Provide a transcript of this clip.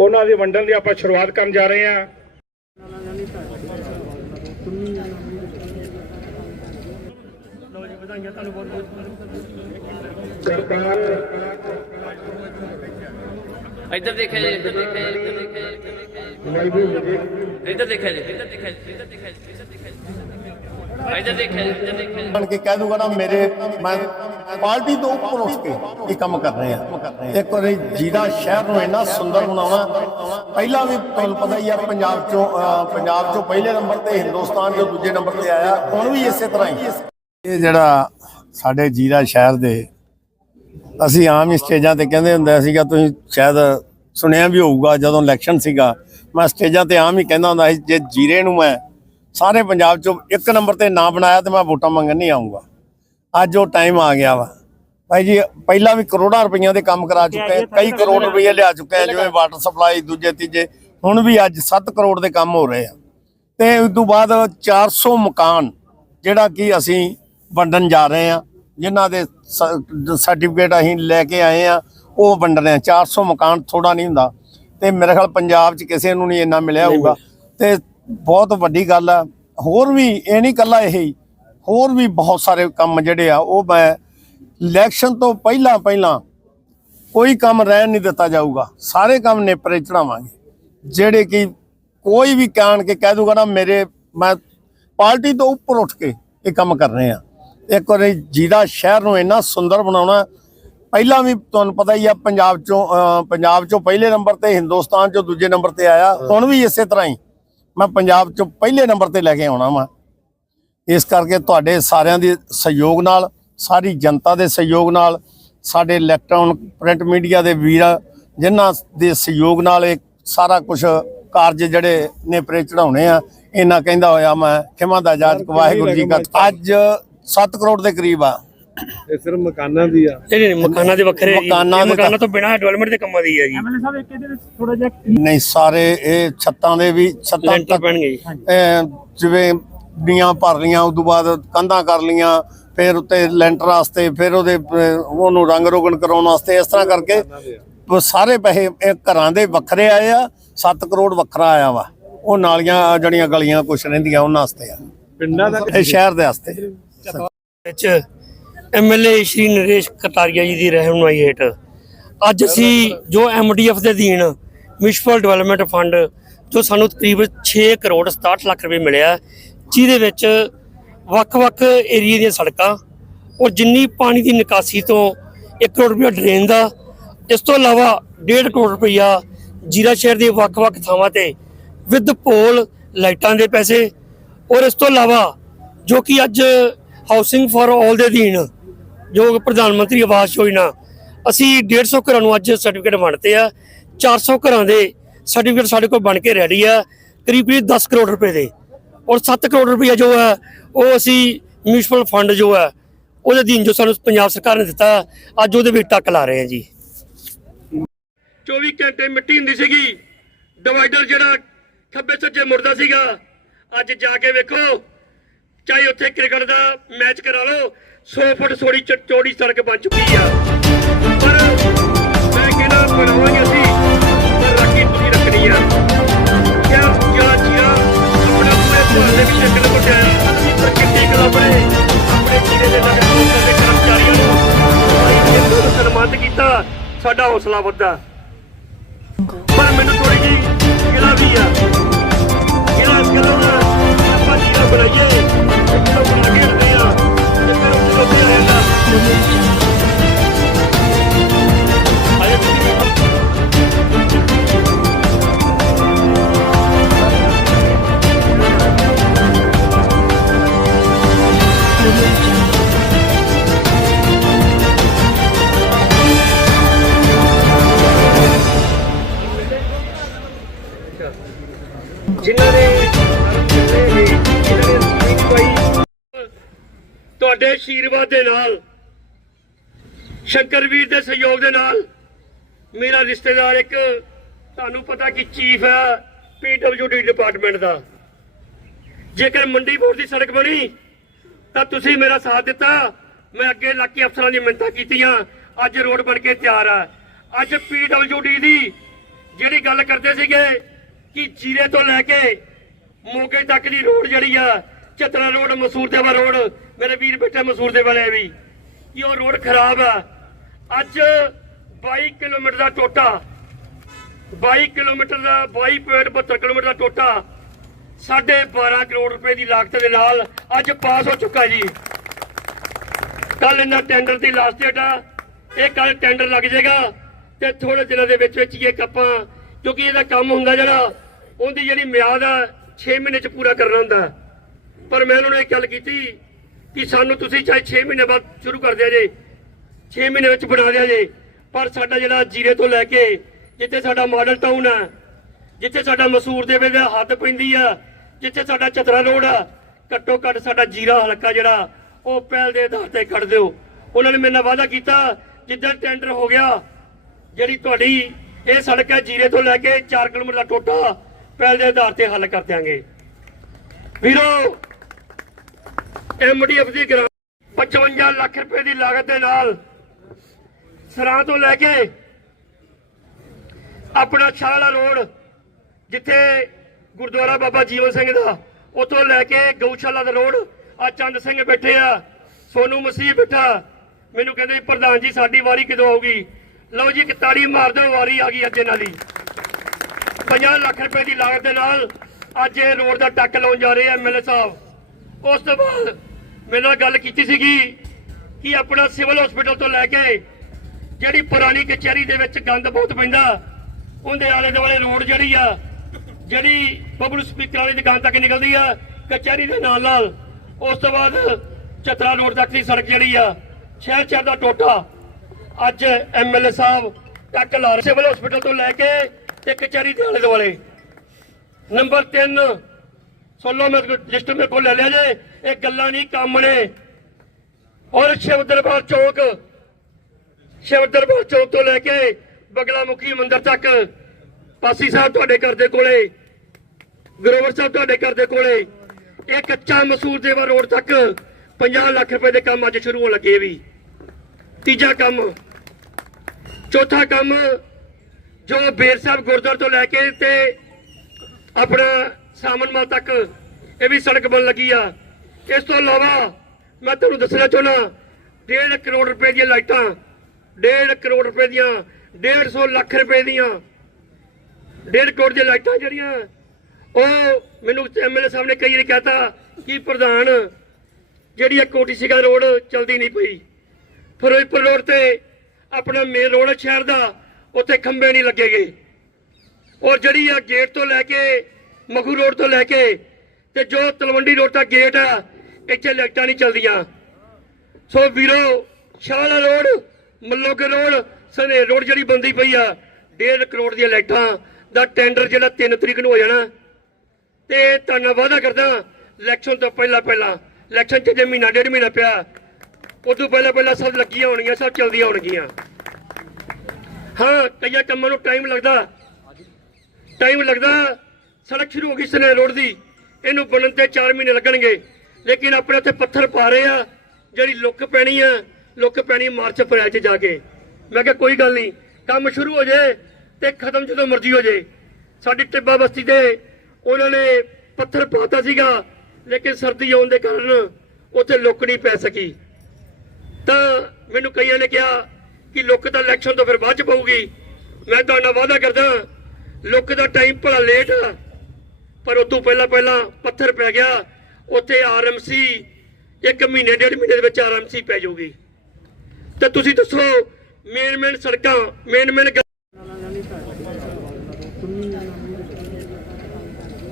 ਉਹਨਾਂ ਦੀ ਵੰਡਣ ਦੀ ਆਪਾਂ ਸ਼ੁਰੂਆਤ ਕਰਨ ਜਾ ਰਹੇ ਹਾਂ। ਇੱਧਰ ਦੇਖਿਆ ਜੀ। ਇੱਧਰ ਦੇਖਿਆ ਜੀ, ਇੱਧਰ ਦੇਖਿਆ ਜੀ, ਇੱਧਰ ਦੇਖਿਆ ਜੀ, ਇੱਧਰ ਦੇਖਿਆ ਜੀ, ਇੱਧਰ ਦੇਖਿਆ ਜੀ। ਇੱਧਰ ਦੇਖਿਆ ਇੱਧਰ ਦੇਖਿਆ ਬਣ ਕੇ ਕਹਿ ਦੂੰਗਾ ਨਾ, ਮੇਰੇ ਮੈਂ ਪਾਰਟੀ ਤੋਂ ਉੱਪਰ ਉੱਠ ਕੇ ਇਹ ਕੰਮ ਕਰ ਰਹੇ। ਆ ਇੱਕ ਵਾਰੀ ਜੀਦਾ ਸ਼ਹਿਰ ਨੂੰ ਇੰਨਾ ਸੁੰਦਰ ਬਣਾਉਣਾ, ਪਹਿਲਾਂ ਵੀ ਤੁਹਾਨੂੰ ਪਤਾ ਹੀ ਆ, ਪੰਜਾਬ ਚੋਂ ਪੰਜਾਬ ਚੋਂ ਪਹਿਲੇ ਨੰਬਰ ਤੇ, ਹਿੰਦੁਸਤਾਨ ਚੋਂ ਦੂਜੇ ਨੰਬਰ ਤੇ ਆਇਆ, ਹੁਣ ਵੀ ਇਸੇ ਤਰ੍ਹਾਂ ਹੀ। ਇਹ ਜਿਹੜਾ ਸਾਡੇ ਜੀਰਾ ਸ਼ਹਿਰ ਦੇ, ਅਸੀਂ ਆਮ ਹੀ ਸਟੇਜਾਂ ਤੇ ਕਹਿੰਦੇ ਹੁੰਦੇ ਸੀਗਾ, ਤੁਸੀਂ ਸ਼ਾਇਦ ਸੁਣਿਆ ਵੀ ਹੋਊਗਾ, ਜਦੋਂ ਇਲੈਕਸ਼ਨ ਸੀਗਾ, ਮੈਂ ਸਟੇਜਾਂ ਤੇ ਆਮ ਹੀ ਕਹਿੰਦਾ ਹੁੰਦਾ ਸੀ, ਜੇ ਜੀਰੇ ਨੂੰ ਮੈਂ ਸਾਰੇ ਪੰਜਾਬ ਚੋਂ ਇੱਕ ਨੰਬਰ ਤੇ ਨਾ ਬਣਾਇਆ ਤੇ ਮੈਂ ਵੋਟਾਂ ਮੰਗਣ ਨਹੀਂ ਆਉਂਗਾ ਅੱਜ ਉਹ ਟਾਈਮ ਆ ਗਿਆ ਵਾ। ਭਾਈ ਜੀ ਪਹਿਲਾਂ ਵੀ ਕਰੋੜਾਂ ਰੁਪਈਆਂ ਦੇ ਕੰਮ ਕਰਾ ਚੁੱਕੇ ਆ ਕਈ ਕਰੋੜ ਰੁਪਏ ਲਿਆ ਚੁੱਕੇ ਆ ਜਿਵੇਂ ਵਾਟਰ ਸਪਲਾਈ ਦੂਜੇ ਤੀਜੇ ਹੁਣ ਵੀ ਅੱਜ 7 ਕਰੋੜ ਦੇ ਕੰਮ ਹੋ ਰਹੇ ਆ। ਤੇ ਉਸ ਤੋਂ ਬਾਅਦ 400 ਮਕਾਨ ਜਿਹੜਾ ਕਿ ਅਸੀਂ ਵੰਡਣ ਜਾ ਰਹੇ ਆ ਜਿਨ੍ਹਾਂ ਦੇ ਸਰਟੀਫਿਕੇਟ ਅਸੀਂ ਲੈ ਕੇ ਆਏ ਆ ਉਹ ਵੰਡ ਰਹੇ ਆ। 400 ਮਕਾਨ ਥੋੜਾ ਨਹੀਂ ਹੁੰਦਾ। ਤੇ ਮੇਰੇ ਖਿਆਲ ਪੰਜਾਬ 'ਚ ਕਿਸੇ ਨੂੰ ਨਹੀਂ ਇੰਨਾ ਮਿਲਿਆ ਹੋਊਗਾ। ਤੇ ਬਹੁਤ ਵੱਡੀ ਗੱਲ ਆ। ਹੋਰ ਵੀ, ਇਹ ਨਹੀਂ ਕੱਲਾ ਇਹ ਹੀ, ਹੋਰ ਵੀ ਬਹੁਤ ਸਾਰੇ ਕੰਮ ਜਿਹੜੇ ਆ, ਉਹ ਮੈਂ ਇਲੈਕਸ਼ਨ ਤੋਂ ਪਹਿਲਾਂ ਪਹਿਲਾਂ ਕੋਈ ਕੰਮ ਰਹਿਣ ਨਹੀਂ ਦਿੱਤਾ ਜਾਊਗਾ। ਸਾਰੇ ਕੰਮ ਨੇਪਰੇ ਚੜਾਵਾਂਗੇ। ਜਿਹੜੇ ਕਿ ਕੋਈ ਵੀ ਕਾਣ ਕੇ ਕਹਿ ਦੂਗਾ ਨਾ, ਮੇਰੇ, ਮੈਂ ਪਾਰਟੀ ਤੋਂ ਉੱਪਰ ਉੱਠ ਕੇ ਇਹ ਕੰਮ ਕਰ ਰਹੇ ਆ। ਇੱਕ ਵਾਰੀ ਜੀਦਾ ਸ਼ਹਿਰ ਨੂੰ ਇੰਨਾ ਸੁੰਦਰ ਬਣਾਉਣਾ, ਪਹਿਲਾਂ ਵੀ ਤੁਹਾਨੂੰ ਪਤਾ ਹੀ ਆ, ਪੰਜਾਬ ਚੋਂ ਪੰਜਾਬ ਚੋਂ ਪਹਿਲੇ ਨੰਬਰ ਤੇ, ਹਿੰਦੁਸਤਾਨ ਚੋਂ ਦੂਜੇ ਨੰਬਰ ਤੇ ਆਇਆ, ਹੁਣ ਵੀ ਇਸੇ ਤਰ੍ਹਾਂ ਹੀ। ਮੈਂ ਪੰਜਾਬ ਚੋਂ ਪਹਿਲੇ ਨੰਬਰ ਤੇ ਲੈ ਕੇ ਆਉਣਾ ਵਾ। ਇਸ ਕਰਕੇ ਤੁਹਾਡੇ ਸਾਰਿਆਂ ਦੇ ਸਹਿਯੋਗ ਨਾਲ ਸਾਰੀ ਜਨਤਾ ਦੇ ਸਹਿਯੋਗ ਨਾਲ ਸਾਡੇ ਇਲੈਕਟ੍ਰੋਨਿਕ ਪ੍ਰਿੰਟ ਮੀਡੀਆ ਦੇ ਵੀਰ ਜਿਨ੍ਹਾਂ ਦੇ ਸਹਿਯੋਗ ਨਾਲ ਇਹ ਸਾਰਾ ਕੁਝ ਕਾਰਜ ਜਿਹੜੇ ਨੇ ਪਰੇ ਚੜਾਉਣੇ ਆ ਇਹਨਾਂ ਕਹਿੰਦਾ ਹੋਇਆ ਮੈਂ ਖਿਮਾ ਦਾ ਜਾਜ ਵਾਹਿਗੁਰੂ ਜੀ ਕਾ ਅੱਜ 7 ਕਰੋੜ ਦੇ ਕਰੀਬ ਆ। ਇਹ ਸਿਰਫ ਮਕਾਨਾਂ ਦੀ ਆ। ਨਹੀਂ ਨਹੀਂ ਮਕਾਨਾਂ ਦੇ ਵੱਖਰੇ ਜੀ। ਮਕਾਨਾਂ ਇਹ ਦੇ ਮਕਾਨਾਂ ਤੋਂ ਬਿਨਾਂ ਡਿਵੈਲਪਮੈਂਟ ਦੇ ਕੰਮਾਂ ਦੀ ਹੈ ਜੀ। ਐਮਐਲਏ ਸਾਹਿਬ ਇੱਕ ਇਹਦੇ ਵਿੱਚ ਥੋੜਾ ਜਿਹਾ ਨਹੀਂ ਸਾਰੇ ਇਹ ਛੱਤਾਂ ਦੇ ਵੀ ਛੱਤਾਂ ਲੈਂਟਰ ਤੱਕ ਪੈਣਗੇ ਜੀ। ਅਹ ਜਿਵੇਂ ਨੀਆਂ ਭਰ ਲੀਆਂ ਉਸ ਤੋਂ ਬਾਅਦ ਕੰਧਾਂ ਕਰ ਲੀਆਂ ਫਿਰ ਉੱਤੇ ਲੈਂਟਰ ਵਾਸਤੇ ਫਿਰ ਉਹਦੇ ਅਹ, ਉਹਨੂੰ ਰੰਗ ਰੋਗਨ ਕਰਾਉਣ ਵਾਸਤੇ ਇਸ ਤਰ੍ਹਾਂ ਕਰਕੇ ਉਹ ਸਾਰੇ ਪੈਸੇ ਇਹ ਘਰਾਂ ਦੇ ਵੱਖਰੇ ਆਏ ਆ 7 ਕਰੋੜ ਵੱਖਰਾ ਆਇਆ ਵਾ। ਉਹ ਨਾਲੀਆਂ ਜਿਹੜੀਆਂ ਗਲੀਆਂ ਕੁਛ ਰਹਿੰਦੀਆਂ ਉਹਨਾਂ ਵਾਸਤੇ ਆ। ਪਿੰਡਾਂ ਦਾ ਇਹ ਸ਼ਹਿਰ ਦੇ ਵਾਸਤੇ। ਵਿੱਚ ਐਮਐਲਏ ਸ਼੍ਰੀ ਨਰੇਸ਼ ਕਟਾਰੀਆ ਜੀ ਦੀ ਰਹਿਨੁਮਾਈ ਹੇਠ। ਅੱਜ ਅਸੀਂ ਜੋ ਐਮਡੀਐਫ ਦੇ ਅਧੀਨ ਮਿਊਨਿਸਪਲ ਡਿਵੈਲਪਮੈਂਟ ਫੰਡ ਜੋ ਸਾਨੂੰ ਤਕਰੀਬਨ 6 ਕਰੋੜ 67 ਲੱਖ ਰੁਪਏ ਮਿਲਿਆ, ਜਿਹਦੇ ਵਿੱਚ ਵੱਖ-ਵੱਖ ਏਰੀਆ ਦੀਆਂ ਸੜਕਾਂ ਔਰ ਜਿੰਨੀ ਪਾਣੀ ਦੀ ਨਿਕਾਸੀ ਤੋਂ 1 ਕਰੋੜ ਰੁਪਏ ਡਰੇਨ ਦਾ, ਇਸ ਤੋਂ ਇਲਾਵਾ 1.5 ਕਰੋੜ ਰੁਪਈਆ ਜੀਰਾ ਸ਼ਹਿਰ ਦੇ ਵੱਖ-ਵੱਖ ਥਾਵਾਂ ਤੇ ਵਿਦ ਪੋਲ, ਲਾਈਟਾਂ ਦੇ ਪੈਸੇ, ਔਰ ਇਸ ਤੋਂ ਇਲਾਵਾ ਜੋ ਕਿ ਅੱਜ ਹਾਊਸਿੰਗ ਫਾਰ ਆਲ ਦੇ ਅਧੀਨ ਜੋ ਪ੍ਰਧਾਨ ਮੰਤਰੀ ਆਵਾਸ ਯੋਜਨਾ, ਅਸੀਂ 150 ਘਰਾਂ ਨੂੰ ਅੱਜ ਸਰਟੀਫਿਕੇਟ ਵੰਡਤੇ ਆ 400 ਘਰਾਂ ਦੇ ਸਰਟੀਫਿਕੇਟ ਸਾਡੇ ਕੋਲ ਬਣ ਕੇ ਰੈਡੀ ਆ, ਕਰੀਬ ਕਰੀਬ 10 ਕਰੋੜ ਰੁਪਏ ਦੇ। ਔਰ 7 ਕਰੋੜ ਰੁਪਏ ਜੋ ਹੈ ਉਹ ਅਸੀਂ ਮਿਊਨਿਸਪਲ ਫੰਡ ਜੋ ਹੈ ਉਹਦੇ ਅਧੀਨ ਜੋ ਸਾਨੂੰ ਪੰਜਾਬ ਸਰਕਾਰ ਨੇ ਦਿੱਤਾ, ਅੱਜ ਉਹਦੇ ਵਿੱਚ ਟੱਕ ਲਾ ਰਹੇ ਆ ਜੀ। 24 ਘੰਟੇ ਮਿੱਟੀ ਹੁੰਦੀ ਸੀਗੀ ਡਿਵਾਈਡਰ ਜਿਹੜਾ ਖੱਬੇ ਸੱਜੇ ਮੁੜਦਾ ਸੀਗਾ, ਅੱਜ ਜਾ ਕੇ ਵੇਖੋ, ਚਾਹੇ ਉੱਥੇ ਕ੍ਰਿਕਟ ਦਾ ਮੈਚ ਕਰਾ ਲਓ 100 ਫੁੱਟ ਸੋੜੀ ਚੌੜੀ ਸੜਕ ਬਣ ਚੁੱਕੀ ਆ। ਪਰ ਮੈਂ ਕਹਿੰਦਾ ਬਣਾਵਾਂਗੇ ਅਸੀਂ, ਪਰ ਰਾਖੀ ਤੁਸੀਂ ਰੱਖਣੀ ਆ। ਕਿਆ ਕਿਆ ਜੀਆ ਆਪਣਾ ਪੂਰੇ ਤੁਹਾਡੇ ਵੀ ਸ਼ਕਲ ਕੋਟਿਆ ਪਰ ਕਿੰਨੀ ਕੁ ਆਪਣੇ ਆਪਣੇ ਜੀਰੇ ਦੇ ਨਗਰ ਦੇ ਕਰਮਚਾਰੀਆਂ ਨੂੰ। ਸਨਮਾਨਿਤ ਕੀਤਾ। ਸਾਡਾ ਹੌਸਲਾ ਵੱਧਾ ਪਰ ਮੈਨੂੰ ਥੋੜੀ ਜੀ ਗਿਲਾ ਵੀ ਆ। ਗਿਲਾ ਇਸ ਆਪਾਂ ਜੀਰਾ ਬਣਾਈਏ। ਜਿਨ੍ਹਾਂ ਨੇ ਤੁਹਾਡੇ ਆਸ਼ੀਰਵਾਦ ਦੇ ਨਾਲ ਸ਼ੰਕਰਵੀਰ ਦੇ ਸਹਿਯੋਗ ਦੇ ਨਾਲ ਮੇਰਾ ਰਿਸ਼ਤੇਦਾਰ ਇੱਕ ਤੁਹਾਨੂੰ ਪਤਾ ਕਿ ਚੀਫ ਹੈ ਪੀਡਬਲਯੂਡੀ ਡਿਪਾਰਟਮੈਂਟ ਦਾ। ਜੇਕਰ ਮੰਡੀ ਬੋਰਡ ਦੀ ਸੜਕ ਬਣੀ, ਤਾਂ ਤੁਸੀਂ ਮੇਰਾ ਸਾਥ ਦਿੱਤਾ। ਮੈਂ ਅੱਗੇ ਇਲਾਕੇ ਅਫਸਰਾਂ ਦੀ ਮਿੰਨਤਾਂ ਕੀਤੀਆਂ। ਅੱਜ ਰੋਡ ਬਣ ਕੇ ਤਿਆਰ ਆ। ਅੱਜ ਪੀਡਬਲਯੂਡੀ ਦੀ ਜਿਹੜੀ ਗੱਲ ਕਰਦੇ ਸੀਗੇ ਕਿ ਜੀਰੇ ਤੋਂ ਲੈ ਕੇ ਮੋਗੇ ਤੱਕ ਦੀ ਰੋਡ ਜਿਹੜੀ ਆ, ਚਤਰਾ ਰੋਡ, ਮਸੂਰ ਦੇਵਾ ਰੋਡ, ਮੇਰੇ ਵੀਰ ਬੇਟੇ ਮਸੂਰ ਦੇ ਵਾਲੇ ਵੀ। ਕਿ ਉਹ ਰੋਡ ਖਰਾਬ ਹੈ ਅੱਜ 22 ਕਿਲੋਮੀਟਰ ਦਾ ਟੋਟਾ। 22 ਕਿਲੋਮੀਟਰ ਦਾ 22.72 ਕਿਲੋਮੀਟਰ ਦਾ ਟੋਟਾ। ਸਾਢੇ 12 ਕਰੋੜ ਰੁਪਏ ਦੀ ਲਾਗਤ ਦੇ ਨਾਲ ਅੱਜ ਪਾਸ ਹੋ ਚੁੱਕਾ ਜੀ। ਕੱਲ ਇਹਨਾਂ ਟੈਂਡਰ ਦੀ ਲਾਸਟ ਡੇਟ ਆ। ਇਹ ਕੱਲ ਟੈਂਡਰ ਲੱਗ ਜਾਏਗਾ ਤੇ ਥੋੜੇ ਦਿਨਾਂ ਦੇ ਵਿੱਚ ਵਿੱਚ ਹੀ ਇਹ ਕੱਪਾਂ ਕਿਉਂਕਿ ਇਹਦਾ ਕੰਮ ਹੁੰਦਾ ਜਿਹੜਾ, ਉਹਦੀ ਜਿਹੜੀ ਮਿਆਦ ਆ 6 ਮਹੀਨੇ ਚ ਪੂਰਾ ਕਰਨਾ ਹੁੰਦਾ। ਪਰ ਮੈਂ ਉਹਨਾਂ ਨੂੰ ਇਹ ਗੱਲ ਕੀਤੀ ਕਿ ਸਾਨੂੰ ਤੁਸੀਂ ਚਾਹੇ 6 ਮਹੀਨੇ ਬਾਅਦ ਸ਼ੁਰੂ ਕਰ ਦਿਆ ਜੇ 6 ਮਹੀਨੇ ਵਿੱਚ ਬਣਾ ਦਿਆ ਜੇ, ਪਰ ਸਾਡਾ ਜਿਹੜਾ ਜੀਰੇ ਤੋਂ ਲੈ ਕੇ ਜਿੱਥੇ ਸਾਡਾ ਮਾਡਲ ਟਾਊਨ ਆ, ਜਿੱਥੇ ਸਾਡਾ ਮਸੂਰ ਦੇ ਵੇਲੇ ਹੱਦ ਪੈਂਦੀ ਆ, ਜਿੱਥੇ ਸਾਡਾ ਚਤਰਾ ਰੋਡ ਆ, ਘੱਟੋ ਘੱਟ ਸਾਡਾ ਜੀਰਾ ਹਲਕਾ ਜਿਹੜਾ, ਉਹ ਪਹਿਲ ਦੇ ਆਧਾਰ ਤੇ ਕੱਢ ਦਿਓ। ਉਹਨਾਂ ਨੇ ਮੇਰੇ ਨਾਲ ਵਾਅਦਾ ਕੀਤਾ, ਜਿੱਦਾਂ ਟੈਂਡਰ ਹੋ ਗਿਆ, ਜਿਹੜੀ ਤੁਹਾਡੀ ਇਹ ਸੜਕ ਹੈ ਜੀਰੇ ਤੋਂ ਲੈ ਕੇ 4 ਕਿਲੋਮੀਟਰ ਦਾ ਟੋਟਾ, ਪਹਿਲ ਦੇ ਆਧਾਰ ਤੇ ਹੱਲ ਕਰ ਦਿਆਂਗੇ। ਵੀਰੋ ਐਮਡੀਐਫ ਦੀ ਗ੍ਰਾਂਟ 55 ਲੱਖ ਰੁਪਏ ਦੀ ਲਾਗਤ ਦੇ ਨਾਲ ਸਰਾਂ ਤੋਂ ਲੈ ਕੇ ਆਪਣਾ ਸ਼ਾਹਲਾ ਰੋਡ ਜਿੱਥੇ ਗੁਰਦੁਆਰਾ ਬਾਬਾ ਜੀਵਨ ਸਿੰਘ ਦਾ ਉਤੋਂ ਲੈ ਕੇ ਗਊਸ਼ਾਲਾ ਦਾ ਰੋਡ ਆ ਚੰਦ ਸਿੰਘ ਬੈਠੇ ਆ ਸੋਨੂ ਮਸੀਹ ਬੈਠਾ ਮੈਨੂੰ ਕਹਿੰਦੇ ਜੀ, ਪ੍ਰਧਾਨ ਜੀ ਸਾਡੀ ਵਾਰੀ ਕਦੋਂ ਆਊਗੀ? ਲਓ ਜੀ ਇੱਕ ਤਾੜੀ ਮਾਰ ਵਾਰੀ ਆ ਗਈ ਅੱਜ ਇਹਨਾਂ ਦੀ। 50 ਲੱਖ ਰੁਪਏ ਦੀ ਲਾਗਤ ਦੇ ਨਾਲ ਅੱਜ ਇਹ ਰੋਡ ਦਾ ਟੱਕ ਲਾਉਣ ਜਾ ਰਹੇ ਆ ਐਮਐਲਏ ਸਾਹਿਬ। ਉਸ ਤੋਂ ਬਾਅਦ ਮੇਰੇ ਨਾਲ ਗੱਲ ਕੀਤੀ ਸੀਗੀ ਕਿ ਆਪਣਾ ਸਿਵਲ ਹਸਪੀਟਲ ਤੋਂ ਲੈ ਕੇ ਜਿਹੜੀ ਪੁਰਾਣੀ ਕਚਹਿਰੀ ਦੇ ਵਿੱਚ ਗੰਦ ਬਹੁਤ ਪੈਂਦਾ, ਉਹਦੇ ਆਲੇ ਦੁਆਲੇ ਰੋਡ ਜਿਹੜੀ ਆ, ਜਿਹੜੀ ਪਬਲਿਕ ਸਪੀਕਰ ਵਾਲੀ ਦੁਕਾਨ ਤੱਕ ਨਿਕਲਦੀ ਆ, ਕਚਹਿਰੀ ਦੇ ਨਾਲ ਨਾਲ ਉਸ ਤੋਂ ਬਾਅਦ ਚਤਰਾ ਰੋਡ ਤੱਕ ਦੀ ਸੜਕ ਜਿਹੜੀ ਆ, ਸ਼ਹਿਰ ਸ਼ਹਿਰ ਦਾ ਟੋਟਾ। ਅੱਜ ਐਮਐਲਏ ਸਾਹਿਬ ਟੱਕ ਲਾ ਰਹੇ ਸਿਵਲ ਹਸਪੀਟਲ ਤੋਂ ਲੈ ਕੇ ਤੇ ਕਚਹਿਰੀ ਦੇ ਆਲੇ ਦੁਆਲੇ। ਨੰਬਰ 3 ਸੋਲੋ ਮੈਂ ਲਿਸਟ ਮੇਰੇ ਕੋਲ ਲੈ ਲਿਆ ਜੇ। ਇਹ ਗੱਲਾਂ ਨਹੀਂ, ਕੰਮ ਨੇ। ਔਰ ਸ਼ਿਵ ਦਰਬਾਰ ਚੌਕ, ਸ਼ਿਵ ਦਰਬਾਰ ਚੌਕ ਤੋਂ ਲੈ ਕੇ ਬਗਲਾ ਮੁਖੀ ਮੰਦਿਰ ਤੱਕ, ਪਾਸੀ ਸਾਹਿਬ ਤੁਹਾਡੇ ਘਰ ਦੇ ਕੋਲੇ ਗਰੋਵਰ ਸਾਹਿਬ ਤੁਹਾਡੇ ਘਰ ਦੇ ਕੋਲੇ ਇਹ ਕੱਚਾ ਮਸੂਰ ਦੇਵਾ ਰੋਡ ਤੱਕ 50 ਲੱਖ ਰੁਪਏ ਦੇ ਕੰਮ ਅੱਜ ਸ਼ੁਰੂ ਹੋਣ ਲੱਗੇ ਵੀ। ਤੀਜਾ ਕੰਮ, ਚੌਥਾ ਕੰਮ, ਜੋ ਬੇਰ ਸਾਹਿਬ ਗੁਰਦੁਆਰੇ ਤੋਂ ਲੈ ਕੇ ਤੇ ਆਪਣਾ ਸਾਮਨਮਲ ਤੱਕ, ਇਹ ਵੀ ਸੜਕ ਬਣ ਲੱਗੀ ਆ। ਇਸ ਤੋਂ ਇਲਾਵਾ ਮੈਂ ਤੁਹਾਨੂੰ ਦੱਸਣਾ ਚਾਹੁੰਦਾ 1.5 ਕਰੋੜ ਰੁਪਏ ਦੀਆਂ ਲਾਈਟਾਂ 1.5 ਕਰੋੜ ਰੁਪਏ ਦੀਆਂ 150 ਲੱਖ ਰੁਪਏ ਦੀਆਂ 1.5 ਕਰੋੜ ਦੀਆਂ ਲਾਈਟਾਂ ਜਿਹੜੀਆਂ, ਉਹ ਮੈਨੂੰ ਐਮਐਲਏ ਸਾਹਿਬ ਨੇ ਕਈ ਵਾਰੀ ਕਹਤਾ ਕਿ ਪ੍ਰਧਾਨ, ਜਿਹੜੀ ਇਹ ਕੋਟੀ ਸਿਗਾ ਰੋਡ ਚਲਦੀ ਨਹੀਂ ਪਈ। ਫਿਰੋਜ਼ਪੁਰ ਰੋਡ ਤੇ ਆਪਣਾ ਮੇਨ ਰੋਡ ਹੈ ਸ਼ਹਿਰ ਦਾ, ਉੱਥੇ ਖੰਭੇ ਨਹੀਂ ਲੱਗੇਗੇ ਔਰ ਜਿਹੜੀ ਆ ਗੇਟ ਤੋਂ ਲੈ ਕੇ ਮਖੂ ਰੋਡ ਤੋਂ ਲੈ ਕੇ ਤੇ ਜੋ ਤਲਵੰਡੀ ਰੋਡ ਤੱਕ ਗੇਟ ਆ ਇੱਥੇ ਲਾਈਟਾਂ ਨਹੀਂ ਚੱਲਦੀਆਂ। ਸੋ ਵੀਰੋ ਸ਼ਾਹਲਾ ਰੋਡ ਮੱਲੋਕੇ ਰੋਡ, ਸਨੇ ਰੋਡ ਜਿਹੜੀ ਬੰਦੀ ਪਈ ਆ 1.5 ਕਰੋੜ ਦੀਆਂ ਲਾਈਟਾਂ ਦਾ ਟੈਂਡਰ ਜਿਹੜਾ 3 ਤਰੀਕ ਨੂੰ ਹੋ ਜਾਣਾ। ਤੇ ਤੁਹਾਨੂੰ ਵਾਅਦਾ ਕਰਦਾ ਇਲੈਕਸ਼ਨ ਤੋਂ ਪਹਿਲਾਂ ਪਹਿਲਾਂ। ਇਲੈਕਸ਼ਨ 'ਚ ਜੇ ਮਹੀਨਾ, ਡੇਢ ਮਹੀਨਾ ਪਿਆ, ਉਦੋਂ ਪਹਿਲਾਂ ਪਹਿਲਾਂ ਸਭ ਲੱਗੀਆਂ ਹੋਣਗੀਆਂ, ਸਭ ਚਲਦੀਆਂ ਹੋਣਗੀਆਂ। ਹਾਂ, ਕਈਆਂ ਕੰਮਾਂ ਨੂੰ ਟਾਈਮ ਲੱਗਦਾ। ਟਾਈਮ ਲੱਗਦਾ, ਸੜਕ ਸ਼ੁਰੂ ਹੋ ਗਈ ਸਨੇ ਰੋਡ ਦੀ। ਇਹਨੂੰ ਬਣਨ ਤੇ 4 ਮਹੀਨੇ ਲੱਗਣਗੇ। ਲੇਕਿਨ ਆਪਣੇ ਉੱਥੇ ਪੱਥਰ ਪਾ ਰਹੇ ਆ, ਜਿਹੜੀ ਲੁੱਕ ਪੈਣੀ ਆ, ਲੁੱਕ ਪੈਣੀ ਮਾਰਚ, ਅਪ੍ਰੈਲ 'ਚ ਜਾ ਕੇ। ਮੈਂ ਕਿਹਾ, ਕੋਈ ਗੱਲ ਨਹੀਂ, ਕੰਮ ਸ਼ੁਰੂ ਹੋ ਜਾਏ ਤੇ ਖਤਮ ਜਦੋਂ ਮਰਜ਼ੀ ਹੋ ਜਾਏ ਸਾਡੀ ਟਿੱਬਾ ਬਸਤੀ ਤੇ ਉਹਨਾਂ ਨੇ ਪੱਥਰ ਪਾਤਾ ਸੀਗਾ, ਲੇਕਿਨ ਸਰਦੀ ਆਉਣ ਦੇ ਕਾਰਨ ਉੱਥੇ ਲੁੱਕ ਨਹੀਂ ਪੈ ਸਕੀ। ਤਾਂ ਮੈਨੂੰ ਕਈਆਂ ਨੇ ਕਿਹਾ ਕਿ ਲੁੱਕ ਤਾਂ ਇਲੈਕਸ਼ਨ ਤੋਂ ਫਿਰ ਬਾਅਦ ਚ ਪਊਗੀ। ਮੈਂ ਤੁਹਾਡਾ ਵਾਅਦਾ ਕਰਦਾ, ਲੁੱਕ ਦਾ ਟਾਈਮ ਭਲਾ ਲੇਟ ਪਰ ਉਦੋਂ ਪਹਿਲਾਂ ਪਹਿਲਾਂ ਪੱਥਰ ਪੈ ਗਿਆ ਉੱਥੇ ਆਰਐਮਸੀ ਇੱਕ ਮਹੀਨੇ, ਡੇਢ ਮਹੀਨੇ ਦੇ ਵਿੱਚ ਆਰਐਮਸੀ ਪੈ ਜਾਊਗੀ। ਤੇ ਤੁਸੀਂ ਦੱਸੋ ਮੇਨ ਮੇਨ ਸੜਕਾਂ ਮੇਨ ਮੇਨ